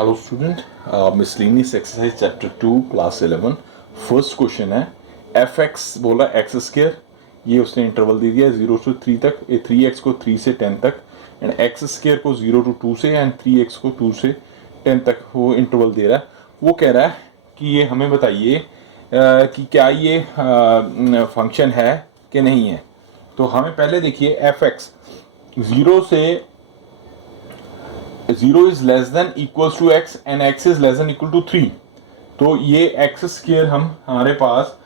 Hello student, miscellaneous exercise chapter 2 class 11 first question है। F x बोला x square, ये उसने इंटरवल दे दिया 0 से 3 तक, 3x को 3 से 10 तक एंड एक्स स्क्र को 0 to 2 से एंड 3x को 2 से 10 तक वो इंटरवल दे रहा है। वो कह रहा है कि ये हमें बताइए कि क्या ये फंक्शन है कि नहीं है। तो हमें पहले देखिए f x 0 is less than equals to x and x is less than equal to 3। तो ये एक्स स्क्र हमारे पास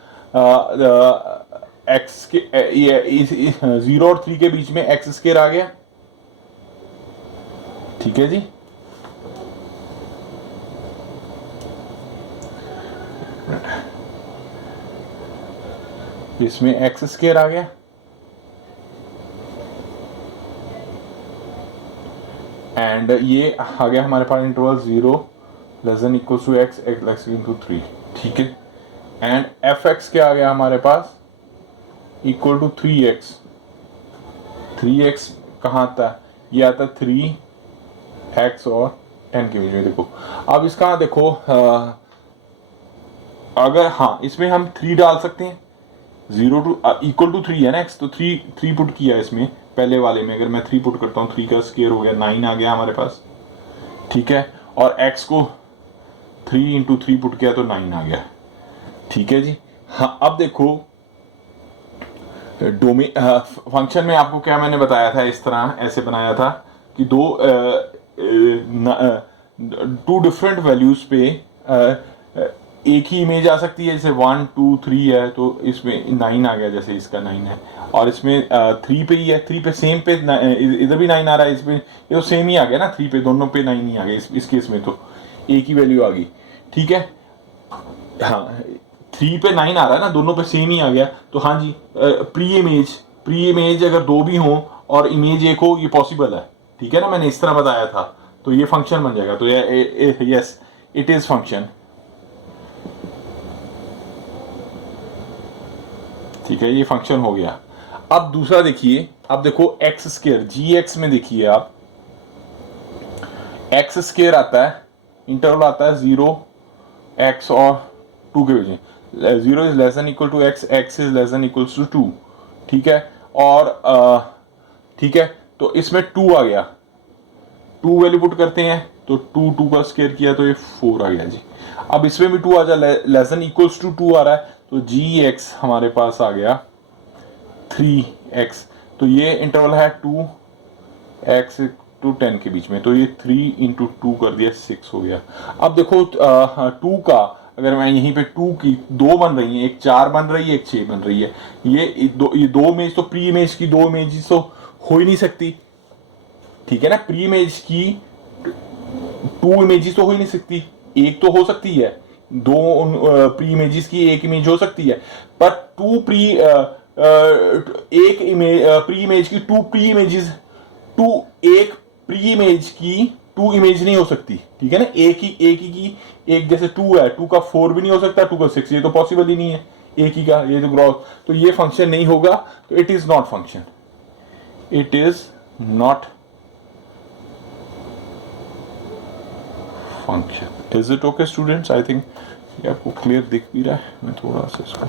एक्स के 0 और 3 के बीच में एक्स स्क्र आ गया। ठीक है जी, इसमें एक्स स्क्र आ गया एंड ये आ गया हमारे पास interval 0 less than equal to x less equal to 3। ठीक है, एंड एफ एक्स क्या आ गया हमारे पास इक्वल टू 3x। 3x कहाँ आता है? ये आता है 3x और 10 के बीच में। देखो अब इसका देखो अगर हाँ इसमें हम 3 डाल सकते हैं, 0 टू इक्वल टू 3 है ना x, तो 3 पुट किया इसमें पहले वाले में। अगर मैं 3 पुट करता हूँ 3 का स्क्वायर हो गया 9 आ गया हमारे पास। ठीक है, और x को 3 इंटू 3 पुट किया तो 9 आ गया। ठीक है जी। हाँ अब देखो डोमेन फंक्शन में आपको क्या मैंने बताया था, इस तरह ऐसे बनाया था कि टू डिफरेंट वैल्यूज पे एक ही इमेज आ सकती है। जैसे 1 2 3 है तो इसमें 9 आ गया, जैसे इसका 9 है और इसमें 3 पे ही है, 3 पे सेम पे इधर भी 9 आ रहा है, इसमें ये तो सेम ही आ गया ना, 3 पे दोनों पे 9 ही आ गया। इस केस में तो एक ही वैल्यू आ गई। ठीक है, हाँ 3 पे 9 आ रहा है ना, दोनों पे सेम ही आ गया। तो हाँ जी, प्री इमेज अगर दो भी हो और इमेज एक हो, ये पॉसिबल है। ठीक है ना, मैंने इस तरह बताया था, तो ये फंक्शन बन जाएगा। तो यस इट इज फंक्शन। ठीक है, ये फंक्शन हो गया। अब दूसरा देखिए, अब देखो एक्स स्क्र जी एक्स में देखिए आप, एक्स स्क्र आता है, इंटरवल आता है 0 x और 2 के बीच में। 0 is less than equal to x, x is less than equal to 2। ठीक है, और ठीक है, तो इसमें 2 आ गया, 2 वैल्यू पुट करते हैं तो 2 का स्क्वायर किया तो ये 4 आ गया जी। अब इसमें भी 2 आ जाए, लेस देन इक्वल्स टू 2 आ रहा है, तो जी एक्स हमारे पास आ गया 3x। तो ये इंटरवल है 2x टू 10 के बीच में, तो ये 3 इंटू 2 कर दिया 6 हो गया। अब देखो 2 का अगर मैं यहीं पे 2 की 2 बन रही है, एक 4 बन रही है, एक 6 बन रही है। ये दो इमेज तो प्री इमेज की 2 इमेज तो हो ही नहीं सकती। ठीक है ना, प्री इमेज की 2 इमेजेस तो हो ही नहीं सकती, एक तो हो सकती है, दो प्री इमेजेस की एक इमेज हो सकती है, पर एक इमेज प्री इमेज की 2 प्री इमेजेस, एक प्री इमेज की 2 इमेज नहीं हो सकती। ठीक है ना, एक ही की एक, जैसे 2 है, 2 का 4 भी नहीं हो सकता, 2 का 6, ये तो पॉसिबल ही नहीं है एक ही का, ये तो ग्रॉस, तो ये फंक्शन नहीं होगा। तो it is not function, it is not function. Is it okay students? I think ये आपको क्लियर दिख भी रहा है। मैं थोड़ा सा इसको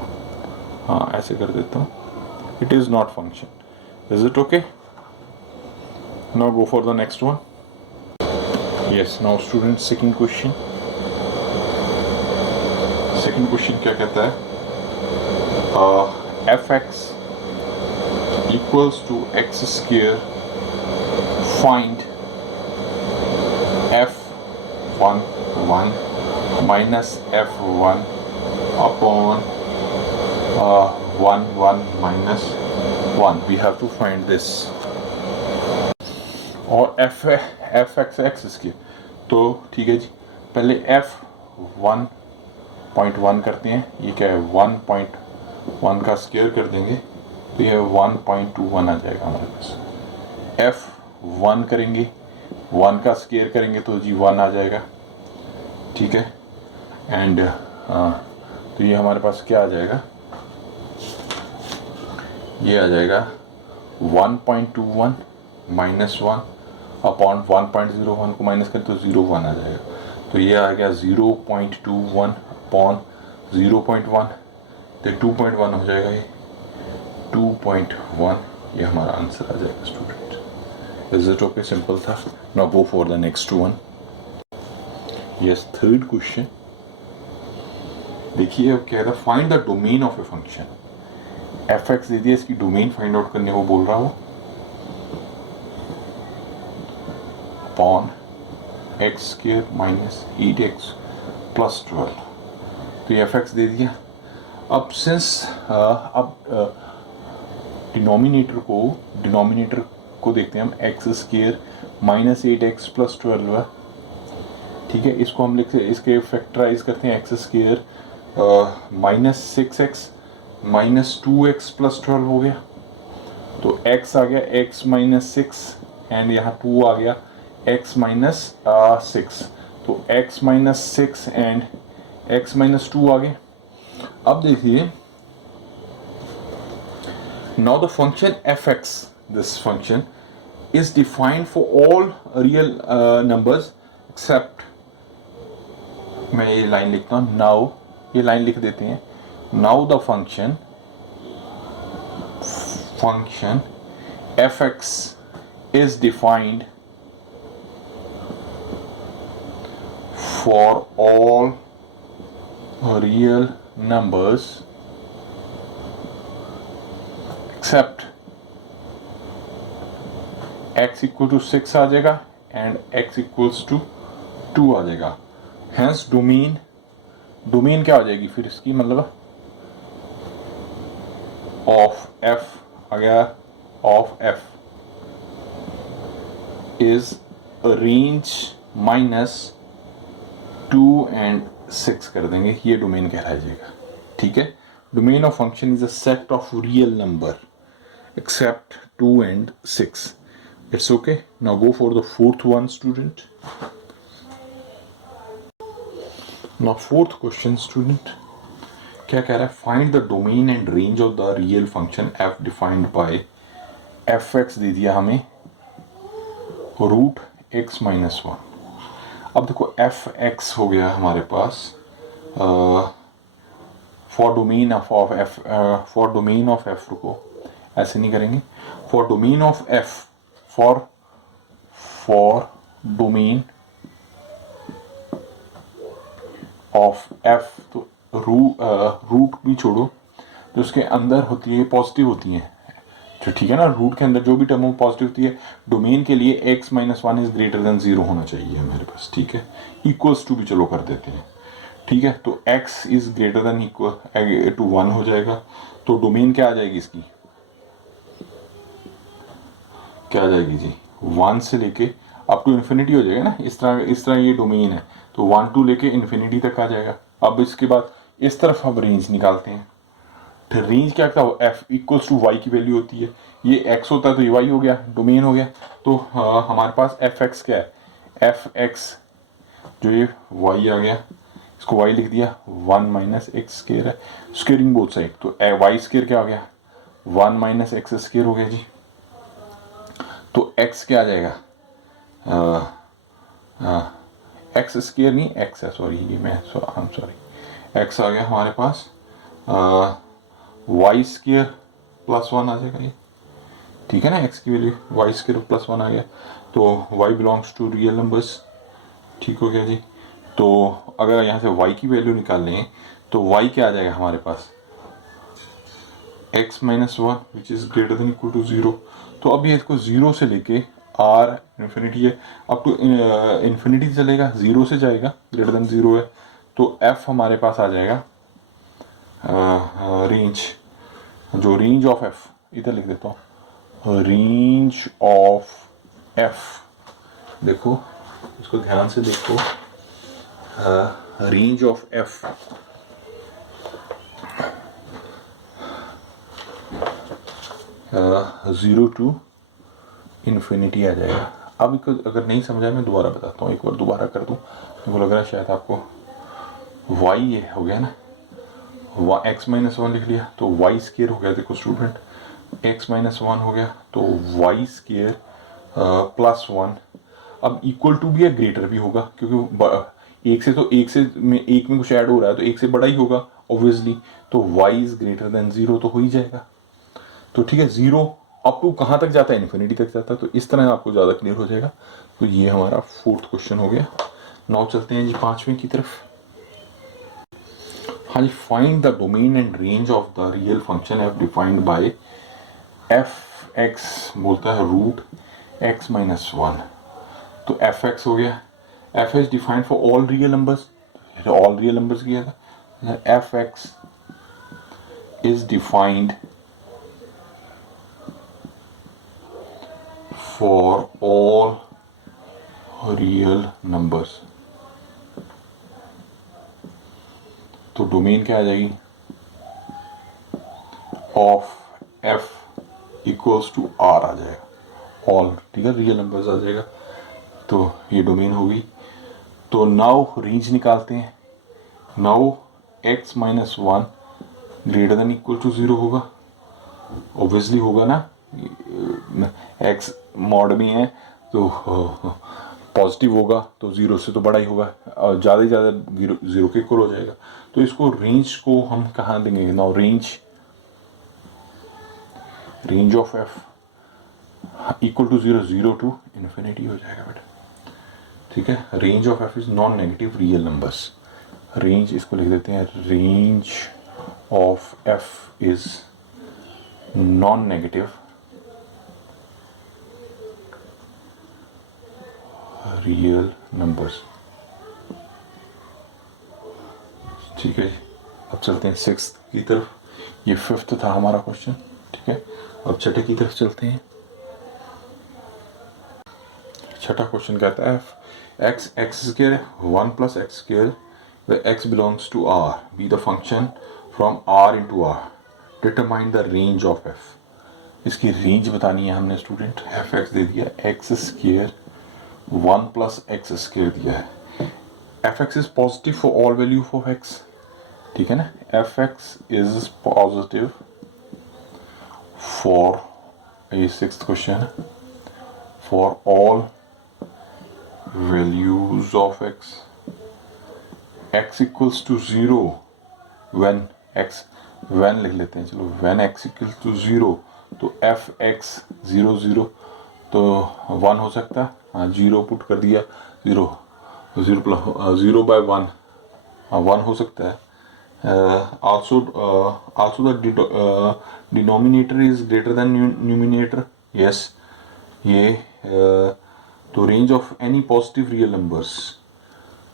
हाँ ऐसे कर देता हूँ। It is not function. Is it okay? Now go for the next one. Yes, now students second question. Second question क्या कहता है? F X equals to X square, find f1 1 minus f1 upon 1 1 minus 1. We have to find this. और f x square, तो ठीक है जी, पहले f1.1 करते हैं। ये क्या है, 1.1 का स्क्वायर कर देंगे तो ये 1.21 आ जाएगा हमारे पास। f1 करेंगे, 1 का स्क्वायर करेंगे तो जी 1 आ जाएगा। ठीक है, एंड तो ये हमारे पास क्या आ जाएगा, ये आ जाएगा 1.21 -1 अपॉन 1.01 को माइनस करें तो 0 1 आ जाएगा। तो ये आ गया 0.21 अपॉन 0.1, तो 2.1 हो जाएगा, ये 2.1, ये हमारा आंसर आ जाएगा student. Is it okay? Simple था। Now go for the next one. Yes, third question देखिए, अब क्या है, find the domain of a function. F X दे दिया, इसकी डोमेन फाइंड आउट करने को बोल रहा हूँ, upon x square minus 8x plus 12। तो ये एफ एक्स दे दिया। अब सिंस अब डिनोमिनेटर को देखते हैं हम, x square minus 8x plus 12 है, ठीक है। इसको हम लिखते हैं, इसके फैक्टराइज करते हैं, x square minus 6x minus 2x plus 12 हो गया, तो x आ गया x माइनस 6 एंड यहाँ 2 आ गया x माइनस 6, तो x minus 6 and x minus 2 आ गए। अब देखिए, now the function fx, this function is defined for all real numbers except, मैं ये लाइन लिखता हूँ, now ये लाइन लिख देते हैं, now the function fx is defined for all real numbers except x equal to 6 आ जाएगा एंड x इक्वल्स टू 2 आ जाएगा। हैंस डोमेन क्या हो जाएगी फिर इसकी, मतलब ऑफ f आ गया, of f is range minus 2 and 6 कर देंगे, ये डोमेन कहलाया जाएगा, ठीक है। Domain of function is a set of real number except 2 and 6. It's okay. Now go for the fourth one, student. Now fourth question, student. क्या कह रहा है? Find the domain and range of the real function f defined by fx दे दिया हमें root x minus 1। अब देखो fx हो गया हमारे पास फॉर डोमेन ऑफ f, रुको ऐसे नहीं करेंगे, for domain of f, for domain of f, तो रूट भी छोड़ो, तो उसके अंदर होती है पॉजिटिव होती है, तो ठीक है ना, रूट के अंदर जो भी टर्म पॉजिटिव होती है, डोमेन के लिए x minus 1 is greater then 0 होना चाहिए मेरे पास, ठीक है। इक्वल्स टू भी चलो कर देते हैं, ठीक है, तो x is greater than equal to 1 हो जाएगा, तो डोमेन क्या आ जाएगी इसकी, क्या आ जाएगी जी, 1 से लेके अप टू इन्फिनिटी हो जाएगा ना, इस तरह ये डोमेन है, तो 1 टू लेके इन्फिनिटी तक आ जाएगा। अब इसके बाद इस तरफ हम रेंज निकालते हैं, फिर रेंज क्या था, f इक्वल्स टू वाई की वैल्यू होती है, ये x होता है तो ये y हो गया, डोमेन हो गया, तो हमारे पास fx क्या है, fx जो ये y आ गया, इसको y लिख दिया, 1 माइनस एक्स स्क्वायर है, स्क्वेयरिंग बोथ साइड, तो y स्क्वायर क्या हो गया, 1 माइनस एक्स स्क्वायर हो गया जी, तो x क्या आ जाएगा, एक्स स्क्वायर नहीं, x है, सॉरी ये मैं सॉरी, x आ गया हमारे पास वाई स्क्वायर प्लस 1 आ जाएगा ये, ठीक है ना, x की वैल्यू वाई स्क्वायर प्लस 1 आ गया, तो y belongs to real numbers, ठीक हो गया जी। तो अगर यहाँ से y की वैल्यू निकाल लें तो y क्या आ जाएगा हमारे पास, x minus 1 which is greater than equal to 0। तो अब ये इसको 0 से लेके r इन्फिनिटी है, अप टू इन्फिनिटी चलेगा, 0 से जाएगा, ग्रेटर देन 0 है, तो f हमारे पास आ जाएगा रेंज, जो रेंज ऑफ f, इधर लिख देता हूँ, रेंज ऑफ f, देखो इसको ध्यान से देखो, range of f zero to infinity आ जाएगा। अब अगर नहीं समझा मैं दोबारा बताता हूँ, एक बार दोबारा कर दूँ, मेरे को लग रहा है शायद आपको, y ये हो गया ना, x माइनस 1 लिख लिया, तो y स्क्वायर हो गया, देखो स्टूडेंट, x माइनस 1 हो गया, तो y स्क्वायर प्लस 1, अब इक्वल टू भी है, ग्रेटर भी होगा, क्योंकि एक से तो एक में कुछ ऐड हो रहा है तो एक से बड़ा ही होगा ऑब्वियसली, तो y इज ग्रेटर देन 0 तो हो ही जाएगा। तो ठीक है, 0 अप टू कहाँ तक जाता है, इन्फिनिटी तक जाता है, तो इस तरह आपको ज़्यादा क्लियर हो जाएगा। तो ये हमारा 4th क्वेश्चन हो गया। नाउ चलते हैं जी 5वें की तरफ। हाँ जी, find the domain and range of the real function F defined by F X, बोलता है रूट एक्स माइनस 1। तो एफ एक्स हो गया, F is defined for all real numbers, all real numbers किया था। F X is defined for all real numbers. तो domain क्या आ जाएगी, of F equals to R आ जाएगा, ऑल, ठीक है, रियल नंबर्स आ जाएगा। तो ये डोमेन होगी। तो नाउ रेंज निकालते हैं। Now X minus 1 greater than equal to 0 होगा, ऑब्वियसली होगा ना, एक्स मॉड में है तो पॉजिटिव होगा तो 0 से तो बड़ा ही होगा, और ज़्यादा से ज़्यादा 0 के इक्वल हो जाएगा। तो इसको रेंज को हम कहाँ देंगे, now range of F equal to 0, 0 to infinity हो जाएगा बेटा, ठीक है। Range of F is non negative real numbers, range इसको लिख देते हैं, range of F is non negative real numbers, ठीक है। अब चलते हैं 6th की तरफ, ये 5th था हमारा क्वेश्चन, ठीक है। अब छठे की तरफ चलते हैं। छठा क्वेश्चन कहता है X X square 1 plus X square the X belongs to R be the function from R into R, determine the range of F. इसकी रेंज बतानी है हमने स्टूडेंट। एफ एक्स दे दिया, X square 1 plus X square दिया है। F X is positive for all value of X, ठीक है ना। F X is positive for, ये 6th question, for all values of x equals to 0 when x, when लिख लेते हैं चलो, when x equals to 0 तो एफ एक्स 0 0 तो 1 हो सकता है, हाँ 0 पुट कर दिया, 0 0 प्लस 0 बाय 1, हाँ 1 हो सकता है। also the denominator is greater than numerator, yes, ये तो range of any positive real numbers,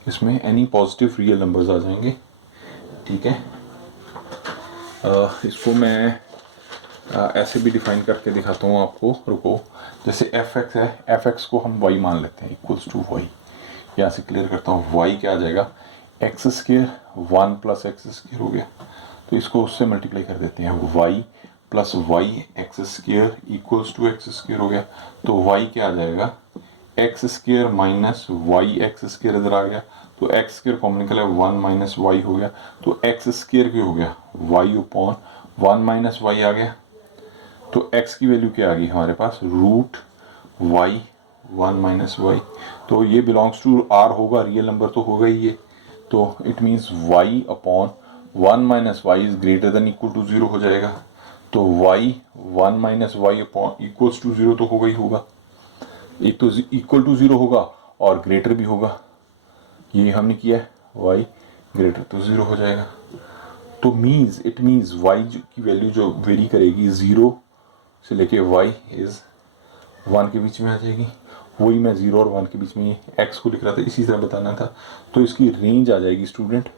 इसमें एनी पॉजिटिव रियल नंबर्स आ जाएंगे, ठीक है। इसको मैं ऐसे भी डिफाइन करके दिखाता हूँ आपको, रुको। जैसे एफ एक्स है, एफ एक्स को हम वाई मान लेते हैं इक्वल्स टू वाई, यहाँ से क्लियर करता हूँ। वाई क्या आ जाएगा, X square 1 plus X square हो गया, तो इसको उससे मल्टीप्लाई कर देते हैं, Y plus Y X square equals to X square हो गया। तो वाई क्या आ जाएगा, X square minus Y X square इधर आ गया, तो एक्स स्क्वायर कॉमन निकला 1 माइनस वाई हो गया, तो एक्स स्क्वायर क्या हो गया, वाई अपॉन 1 माइनस वाई आ गया। तो एक्स की वैल्यू क्या आ गई हमारे पास, रूट वाई 1 माइनस वाई, तो ये बिलोंग्स टू आर होगा, रियल नंबर तो होगा ही ये, तो it means Y upon 1 minus Y is greater than equal to 0 हो जाएगा। तो Y 1 minus Y upon equals to 0 तो होगा ही होगा, एक तो इक्वल टू 0 होगा और ग्रेटर भी होगा, ये हमने किया है, y ग्रेटर तो 0 हो जाएगा। तो इट मीन्स y की वैल्यू जो वेरी करेगी 0 से लेके y इज 1 के बीच में आ जाएगी, वही मैं 0 और 1 के बीच में x को लिख रहा था, इसी तरह बताना था। तो इसकी रेंज आ जाएगी स्टूडेंट,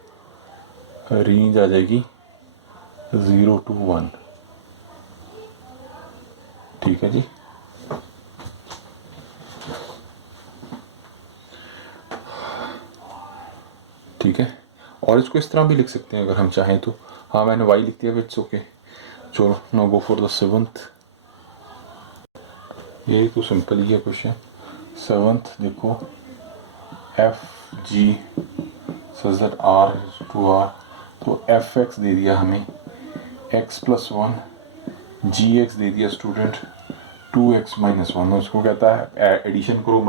रेंज आ जाएगी 0 to 1, ठीक है जी। ठीक है, और इसको इस तरह भी लिख सकते हैं अगर हम चाहें तो, हाँ मैंने y लिख दिया, इट्स ओके। चलो no go for the 7th, ये तो सिंपल ही है क्वेश्चन। 7th देखो, F G such that R to R, तो एफ एक्स दे दिया हमें x प्लस 1, जी एक्स दे दिया स्टूडेंट 2x माइनस वन, उसको कहता है एडिशन करो,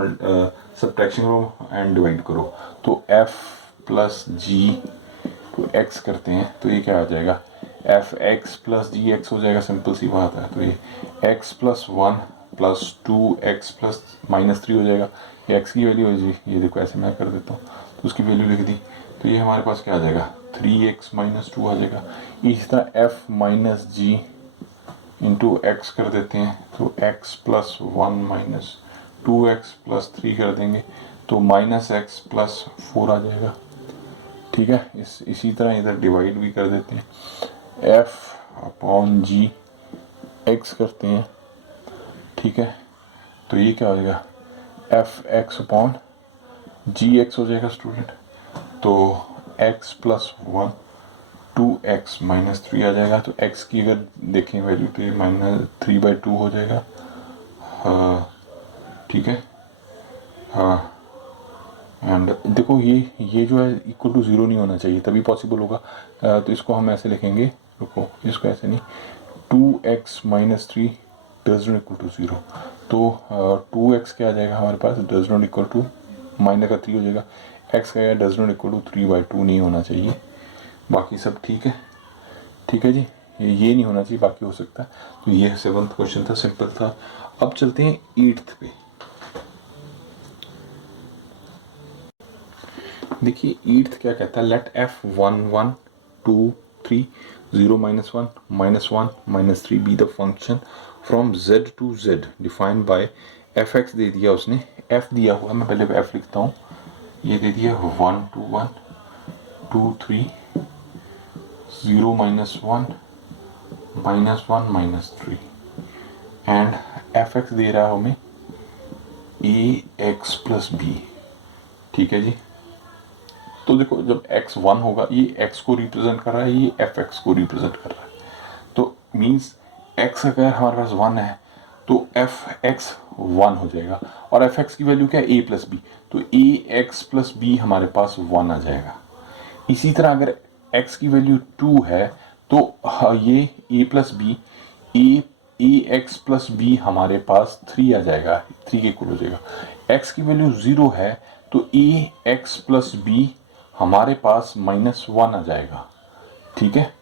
सब्ट्रैक्शन करो एंड डिवाइड करो। तो f plus G to X करते हैं तो ये क्या आ जाएगा, F X plus G X हो जाएगा, सिंपल सी बात है। तो ये X plus one plus 2x plus minus 3 हो जाएगा, ये x की वैल्यू हो जाएगी, ये देखो ऐसे मैं कर देता हूँ तो उसकी वैल्यू लिख दी। तो ये हमारे पास क्या आ जाएगा, 3x माइनस 2 आ जाएगा। इसी तरह f माइनस जी इंटू एक्स कर देते हैं तो x plus one minus 2x plus 3 कर देंगे तो माइनस एक्स प्लस 4 आ जाएगा। ठीक है, इसी तरह इधर डिवाइड भी कर देते हैं, f अपॉन जी एक्स करते हैं। ठीक है, तो ये क्या हो जाएगा, एफ एक्स अपॉन जी एक्स हो जाएगा स्टूडेंट। तो x plus one 2x minus 3 आ जाएगा। तो x की अगर देखें वैल्यू तो ये माइनस 3/2 हो जाएगा। ठीक है, हाँ, एंड देखो ये जो है इक्वल टू ज़ीरो नहीं होना चाहिए, तभी पॉसिबल होगा। तो इसको हम ऐसे लिखेंगे, रुको इसको ऐसे नहीं, 2x minus 3 does not equal to zero. तो 2x क्या आ जाएगा हमारे पास, does not equal to minus का 3 हो जाएगा, x का डज नॉट इक्वल टू 3/2 नहीं होना चाहिए। बाकी सब ठीक है, ठीक है जी, ये नहीं होना चाहिए, बाकी हो सकता है। तो ये 7th क्वेश्चन था, सिंपल था। अब चलते हैं 8th पे। देखिए 8th क्या कहता है, let f 1 1 2 3 0 minus 1 minus 1 minus 3 be the function from z to z defined by F X दे दिया उसने, f दिया हुआ, मैं पहले f लिखता हूँ, ये दे दिया 1 2 1 2 3 0 minus 1 minus 1 minus 3 and F X दे रहा है हमें ए एक्स प्लस बी। ठीक है जी, तो देखो जब x 1 होगा ये x को रिप्रेजेंट कर रहा है, ये एफ एक्स को रिप्रेजेंट कर रहा है। तो मीन्स x अगर हमारे पास 1 है तो एफ एक्स 1 हो जाएगा, और एफ एक्स की वैल्यू क्या है, a प्लस बी, तो ए एक्स प्लस बी हमारे पास 1 आ जाएगा। इसी तरह अगर x की वैल्यू 2 है तो ये a plus B, A X plus B हमारे पास 3 आ जाएगा, 3 के इक्वल हो जाएगा। x की वैल्यू 0 है तो ए एक्स प्लस बी हमारे पास -1 आ जाएगा। ठीक है,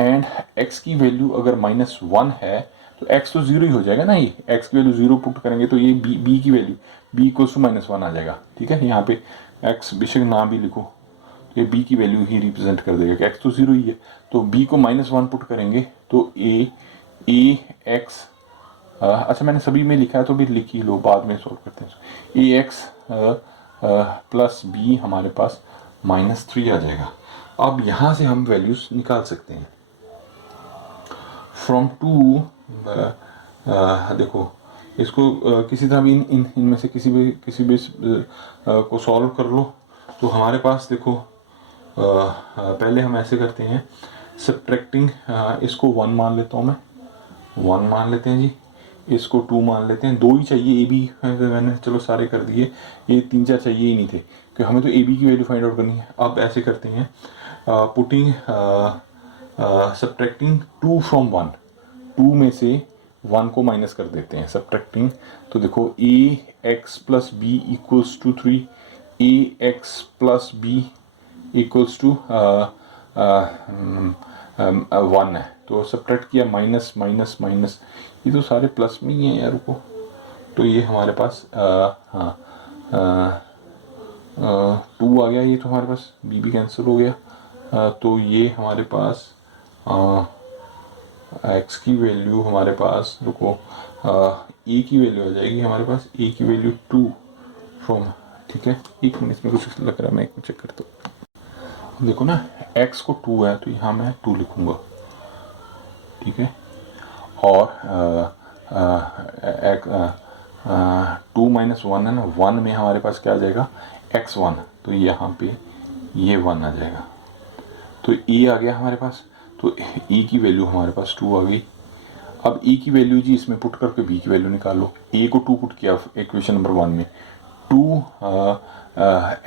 एंड x की वैल्यू अगर -1 है तो x तो 0 ही हो जाएगा ना, ये x की वैल्यू 0 पुट करेंगे तो ये b की वैल्यू b इक्वल्स टू -1 आ जाएगा। ठीक है, यहाँ पे x बेशक ना भी लिखो तो ये b की वैल्यू ही रिप्रेजेंट कर देगा कि x तो 0 ही है, तो b को -1 पुट करेंगे तो ए एक्स, अच्छा मैंने सभी में लिखा है तो भी लिख ही लो, बाद में सॉल्व करते हैं। ए एक्स प्लस बी हमारे पास -3 आ जाएगा। अब यहाँ से हम वैल्यूज निकाल सकते हैं फ्रॉम टू, देखो इसको किसी तरह भी इनमें से किसी भी को सॉल्व कर लो। तो हमारे पास देखो पहले हम ऐसे करते हैं, सब्ट्रैक्टिंग, इसको 1 मान लेता हूँ मैं, 1 मान लेते हैं जी, इसको 2 मान लेते हैं, 2 ही चाहिए, ए बी मैंने चलो सारे कर दिए, ये 3 4 चाहिए ही नहीं थे कि हमें तो ए बी की वैल्यू फाइंड आउट करनी है। अब ऐसे करते हैं, पुटिंग सब्ट्रैक्टिंग 2 फ्रॉम 1, 2 में से 1 को माइनस कर देते हैं, सब्ट्रैक्टिंग। तो देखो A X plus B equals to 3, A X plus B equals to 1 है, तो सब्ट्रैक्ट किया, माइनस माइनस माइनस, ये तो सारे प्लस में ही है यार, रुको। तो ये हमारे पास हाँ 2 आ गया, ये तो हमारे पास बी भी कैंसिल हो गया। तो ये हमारे पास एक्स की वैल्यू हमारे पास, रुको, ए की वैल्यू आ जाएगी हमारे पास, ए की वैल्यू 2 फ्रॉम, ठीक है, 1 मिनट में कुछ लग रहा है, मैं एक चेक करता हूँ। देखो ना x को 2 है तो यहाँ मैं 2 लिखूँगा। ठीक है, और 2 माइनस 1 है ना, 1 में हमारे पास क्या आ जाएगा, x1, तो यहाँ पे ये 1 आ जाएगा। तो a आ गया हमारे पास, तो a की वैल्यू हमारे पास 2 आ गई। अब a की वैल्यू जी इसमें पुट करके b की वैल्यू निकालो। a को 2 पुट किया इक्वेशन नंबर 1 में, 2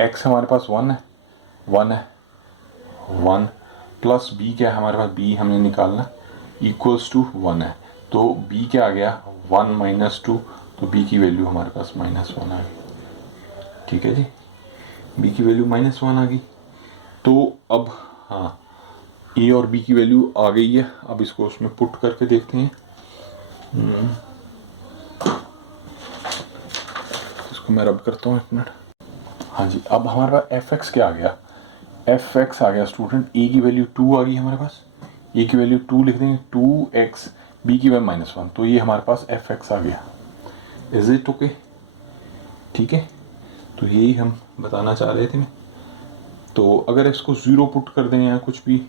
x हमारे पास 1 है, 1 प्लस b क्या है हमारे पास, b हमने निकालना, इक्वल्स टू 1 है। तो b क्या आ गया 1 - 2, तो b की वैल्यू हमारे पास -1 आ गई। ठीक है जी, b की वैल्यू -1 आ गई। तो अब हाँ, a और b की वैल्यू आ गई है। अब इसको उसमें पुट करके देखते हैं। इसको मैं रब करता हूँ 1 मिनट। हाँ जी, अब हमारे पास एफ एक्स क्या आ गया, एफ एक्स आ गया स्टूडेंट, ए की वैल्यू 2 आ गई हमारे पास, ए की वैल्यू 2 लिख देंगे, 2x, बी की वैल्यू -1, तो ये हमारे पास एफ एक्स आ गया। Is it okay? ठीक है, तो यही हम बताना चाह रहे थे। तो अगर इसको 0 पुट कर दें या कुछ भी,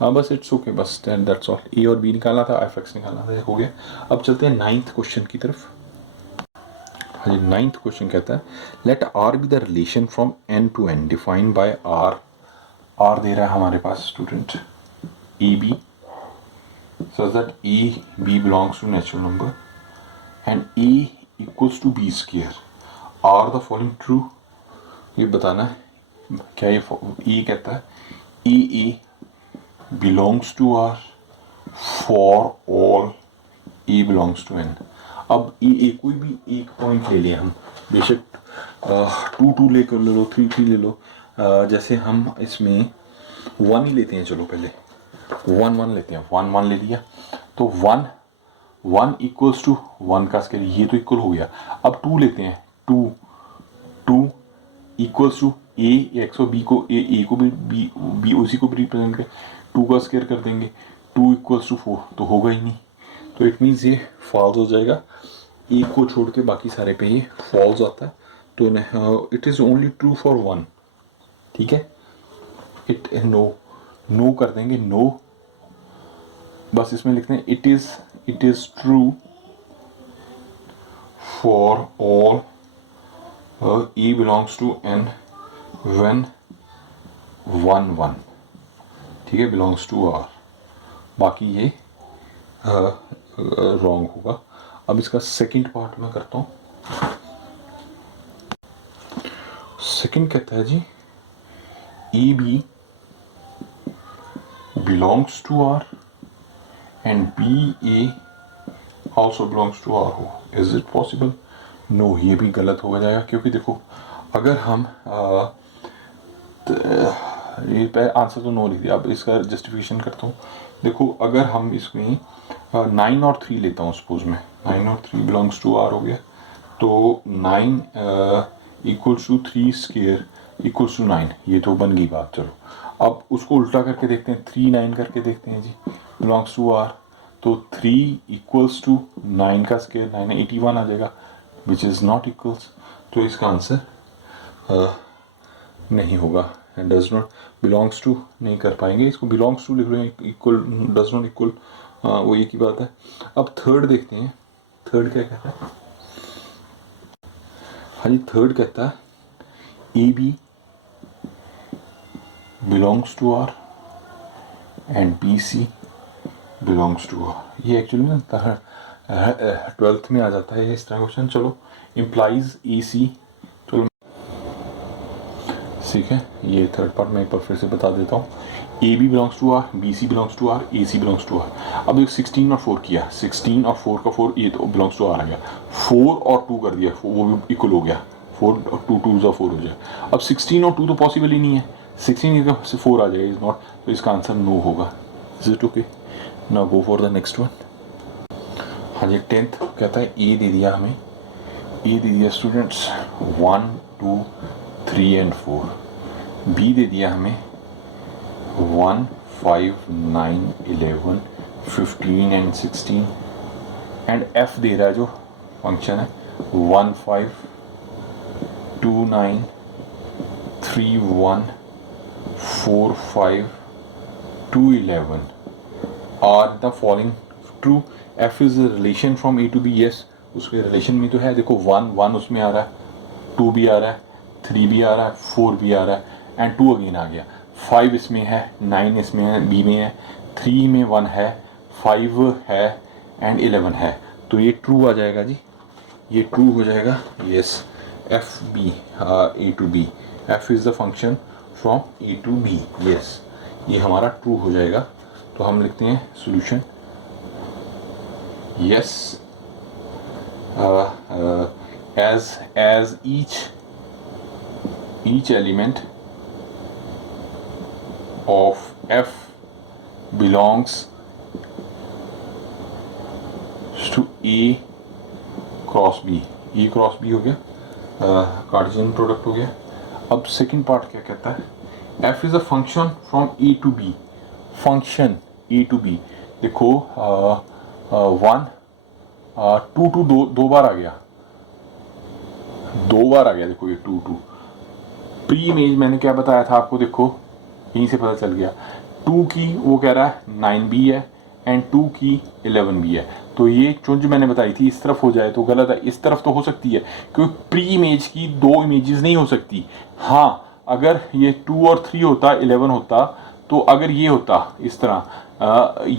हाँ बस इट्स ओके, बस दैट्स ऑल। ए और बी निकालना था, एफ एक्स निकालना था, हो गया। अब चलते हैं 9th क्वेश्चन की तरफ। हाँ जी, 9th क्वेश्चन कहता है let R be the relation from N to N defined by R. R दे रहा है हमारे पास student A B, such that a b belongs to natural number and a equals to b square, are the following true। ये बताना है क्या ये ए कहता है ए belongs to r for all a belongs to n। अब ए कोई भी एक पॉइंट ले लिया हम, बेशक 2 लेकर ले लो, 3 ले लो, जैसे हम इसमें 1 ही लेते हैं, चलो पहले 1 लेते हैं, 1 ले लिया, तो 1 इक्वल्स टू 1 का स्केयर, ये तो इक्वल हो गया। अब 2 लेते हैं, 2 इक्वल्स टू ए एक्स और बी को, ए को भी बी उसी को भी रिप्रेजेंट कर 2 का स्केयर कर देंगे, 2 इक्वल्स टू 4, तो होगा ही नहीं, तो इट मीन्स ये फॉल्स हो जाएगा। एक को छोड़ के बाकी सारे पे ये फॉल्स आता है, तो it is only true for 1। ठीक है, इट नो कर देंगे, नो बस इसमें लिखते हैं it is true for all A belongs to N when 1 ठीक है, बिलोंग्स टू आर, बाकी ये रॉन्ग होगा। अब इसका सेकंड पार्ट मैं करता हूँ। सेकंड कहता है जी A B belongs to R and BA also belongs to R हो, is it possible? No, ये भी गलत हो जाएगा, क्योंकि देखो अगर हम ये आंसर तो नो लिख दिया। अब इसका जस्टिफिकेशन करता हूँ। देखो अगर हम इसमें 9 और 3 लेता हूँ, सपोज में 9 और 3 बिलोंग्स टू R हो गया, तो 9 equals to 3 square equals to 9, ये तो बन गई बात। चलो अब उसको उल्टा करके देखते हैं, 3 9 करके देखते हैं जी, बिलोंग्स टू आर, तो 3 इक्वल्स टू 9 का स्केयर 9 81 आ जाएगा, विच इज़ नॉट इक्वल्स, तो इसका आंसर नहीं होगा। डज नॉट बिलोंग्स टू नहीं कर पाएंगे, इसको बिलोंग्स टू लिख रहे हैं, इक्वल डज नॉट इक्वल, वो एक ही बात है। अब थर्ड देखते हैं, थर्ड क्या कहता है। हाँ जी, थर्ड कहता है A B belongs to R and BC belongs to R। ये एक्चुअली ना 12th में आ जाता है इस तरह क्वेश्चन। चलो इम्प्लाइज AC, चलो ठीक है, ये थर्ड पार्ट मैं एक बार फिर से बता देता हूँ। AB belongs to R, BC belongs to R, AC belongs to R। अब एक 16 और 4 किया, 16 और 4 का 4, ये तो belongs to R आ गया, 4 और 2 कर दिया, वो भी इक्वल हो गया, 4 और 2 2 4 हो जाए। अब 16 और 2 तो पॉसिबल ही नहीं है, 16 से 4 आ जाएगा, इज नॉट, तो इसका आंसर नो होगा। Is it okay? Now go for the next one. हाँ जी, 10th कहता है ए दे दिया हमें, ए दे दिया स्टूडेंट्स 1 2 3 एंड 4, बी दे दिया हमें 1 5 9 11 15 एंड 16, एंड एफ दे रहा है जो फंक्शन है 1 5 2 9 3 1 4 5 2 11 are the following true। f is a relation from a to b, yes उसके रिलेशन में तो है। देखो 1 उसमें आ रहा है, 2 भी आ रहा है, 3 भी आ रहा है, 4 भी आ रहा है, एंड 2 अगेन आ गया, 5 इसमें है, 9 इसमें है, बी में है, 3 में 1 है, 5 है एंड 11 है, तो ये ट्रू आ जाएगा जी, ये ट्रू हो जाएगा। Yes, F B A to B, F is the function from A to B, yes ये हमारा ट्रू हो जाएगा। तो हम लिखते हैं solution yes, as each element of f belongs to a cross B, A cross B हो गया, कार्टेशियन प्रोडक्ट हो गया। अब सेकंड पार्ट क्या कहता है, F is a function from A to B, function A to B. देखो 1 2 2 दो बार आ गया, देखो ये 2 2 प्री इमेज मैंने क्या बताया था आपको, देखो यहीं से पता चल गया। 2 की वो कह रहा है 9b है एंड 2 की 11b है, तो ये चुंज मैंने बताई थी इस तरफ हो जाए तो गलत है, इस तरफ तो हो सकती है क्योंकि प्री इमेज की 2 इमेजेस नहीं हो सकती। हाँ अगर ये 2 और 3 होता 11 होता, तो अगर ये होता इस तरह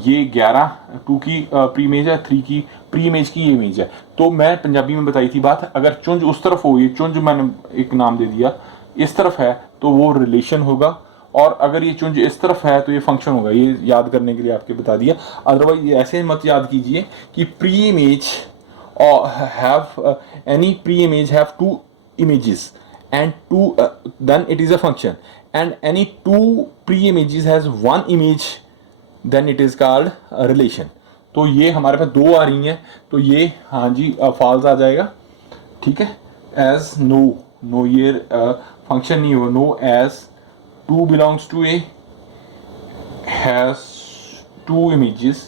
ये 11 2 की प्री इमेज है, 3 की प्री इमेज की ये इमेज है, तो मैं पंजाबी में बताई थी बात, अगर चुंज उस तरफ हो, ये चुंज मैंने एक नाम दे दिया, इस तरफ है तो वो रिलेशन होगा, और अगर ये चुंज इस तरफ है तो ये फंक्शन होगा। ये याद करने के लिए आपके बता दिया, अदरवाइज ये ऐसे मत याद कीजिए कि pre image have any pre image have 2 images and 2 then it is a function, and any 2 pre images has 1 image then it is called a relation। तो ये हमारे पास 2 आ रही हैं, तो ये हाँ जी फॉल्स आ जाएगा, ठीक है। एज नो ये फंक्शन नहीं हो, no as 2 belongs to A has 2 images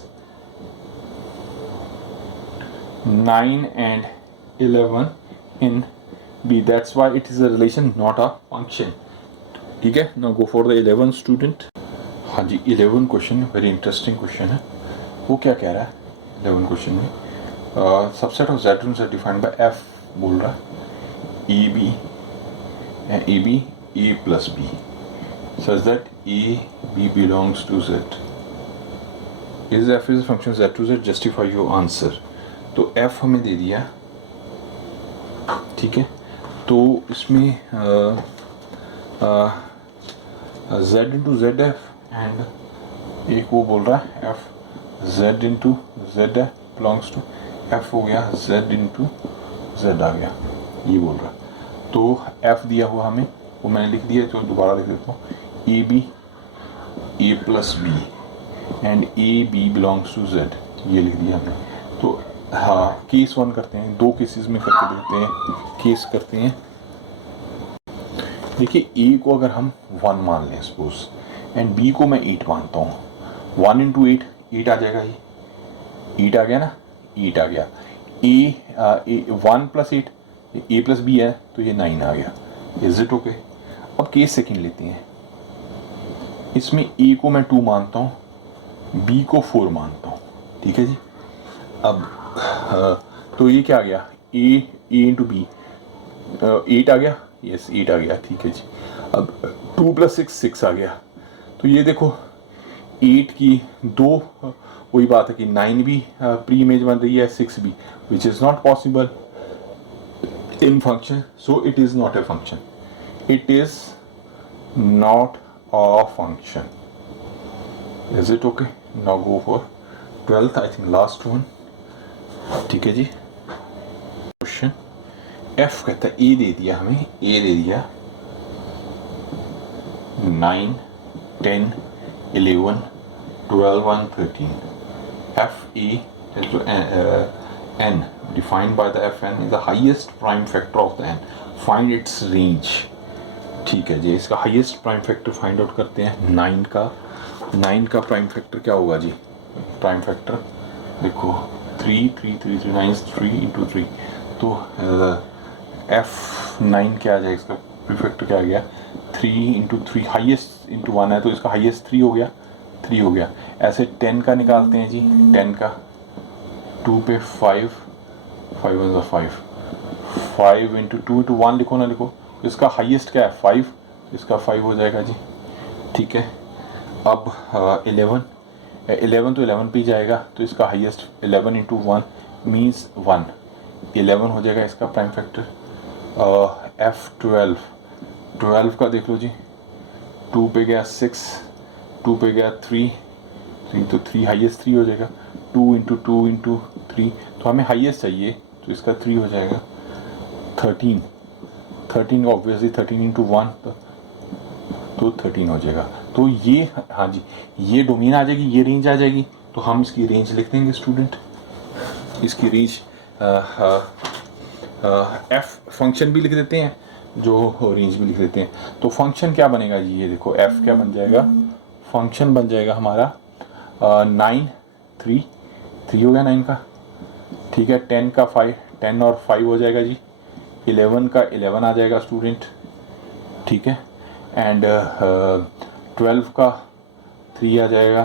9 and 11 in B, that's why it is a relation not a function, ठीक है। now go for the 11 student। हाँ जी 11 क्वेश्चन वेरी इंटरेस्टिंग क्वेश्चन है। वो क्या कह रहा है 11 क्वेश्चन में, subset of Z is defined by F बोल रहा है AB A plus B such that A B belongs to Z is F is a function Z to Z, justify your answer। तो F हमें दे दिया, ठीक है, तो इसमें Z into Z F and एक वो बोल रहा है F Z into Z F belongs to F हो गया Z इंटू जेड आ गया, ये बोल रहा है। तो F दिया हुआ हमें वो मैंने लिख दिया, तो दोबारा लिख देता हूँ, A B A plus B and A B belongs to Z, ये लिख दिया हमने। तो हाँ केस 1 करते हैं, 2 केसेस में करके देखते हैं, केस करते हैं। देखिए ए को अगर हम 1 मान लें सपोज, एंड बी को मैं 8 मानता हूँ, 1 इंटू 8 8 आ जाएगा, ये 8 आ गया ना, 8 आ गया। ए 1 प्लस 8 ए प्लस बी है तो ये 9 आ गया, इज इट ओके। अब केस सेकंड लेते हैं, इसमें ए को मैं 2 मानता हूँ, बी को 4 मानता हूँ, ठीक है जी। अब तो ये क्या आ गया, ए इंटू बी 8 आ गया, यस 8 आ गया, ठीक है जी। अब 2 प्लस 6 6 आ गया, तो ये देखो 8 की 2 वही बात है कि 9 भी प्री इमेज बन रही है, 6 भी, which is not possible in function, so it is not a function, it is not a function, is it okay। now go for 12th, I think last one, ठीक है जी। क्वेश्चन F कहता है ए दे दिया हमें, ए दे दिया 9 10 11 12 and 13, F A n defined by the Fn is the highest prime factor of the n, find its range, ठीक है जी। इसका highest prime factor find out करते हैं। 9 का प्राइम फैक्टर क्या होगा जी, प्राइम फैक्टर देखो 3 3 3 3 9 3 इंटू 3, तो F9 क्या आ जाएगा, इसका प्राइम फैक्टर क्या आ गया 3 इंटू 3, हाईएस्ट इंटू 1 है तो इसका हाईएस्ट 3 हो गया, 3 हो गया। ऐसे 10 का निकालते हैं जी, 10 का 2 पे 5 5 1 5 5 इंटू 2 इंटू 1 लिखो ना, लिखो, इसका हाईएस्ट क्या है 5, इसका 5 हो जाएगा जी, ठीक है। अब 11 तो 11 पे जाएगा, तो इसका हाईएस्ट 11 इंटू 1 मीन्स 1, 11 हो जाएगा इसका प्राइम फैक्टर। F12 का देख लो जी, 2 पे गया 6, 2 पे गया 3 तो 3 हाईएस्ट 3 हो जाएगा, 2 इंटू 2 इंटू 3, तो हमें हाईएस्ट चाहिए, तो इसका 3 हो जाएगा 13, 13 ऑब्वियसली 13 इंटू 1 तो 13 हो जाएगा। तो ये, हाँ जी, ये डोमेन आ जाएगी, ये रेंज आ जाएगी। तो हम इसकी रेंज लिख देंगे स्टूडेंट, इसकी रेंज एफ फंक्शन भी लिख देते हैं, जो रेंज भी लिख देते हैं। तो फंक्शन क्या बनेगा जी, ये देखो एफ क्या बन जाएगा, फंक्शन बन जाएगा हमारा 9 3 3 हो गया 9 का, ठीक है। 10 का 5, 10 और 5 हो जाएगा जी, 11 का 11 आ जाएगा स्टूडेंट, ठीक है। एंड 12 का 3 आ जाएगा,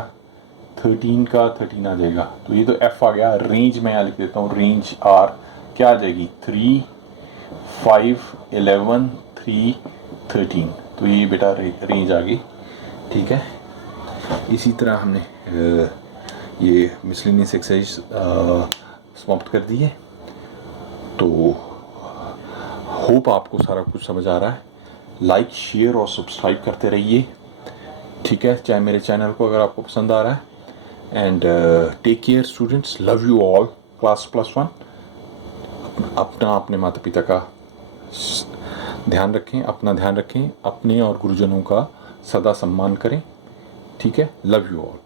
13 का 13 आ जाएगा। तो ये तो एफ आ गया। रेंज मैं यहाँ लिख देता हूँ, रेंज आर क्या आ जाएगी 3 5 11 3 13। तो ये बेटा रेंज आ गई, ठीक है। इसी तरह हमने ये मिसलेनियस एक्सरसाइज समाप्त कर दी है। तो होप आपको सारा कुछ समझ आ रहा है। लाइक शेयर और सब्सक्राइब करते रहिए, ठीक है, चाहे मेरे चैनल को अगर आपको पसंद आ रहा है। And take care students, love you all. Class +1 अपना, अपने माता पिता का ध्यान रखें, अपना ध्यान रखें, अपने और गुरुजनों का सदा सम्मान करें, ठीक है। Love you all.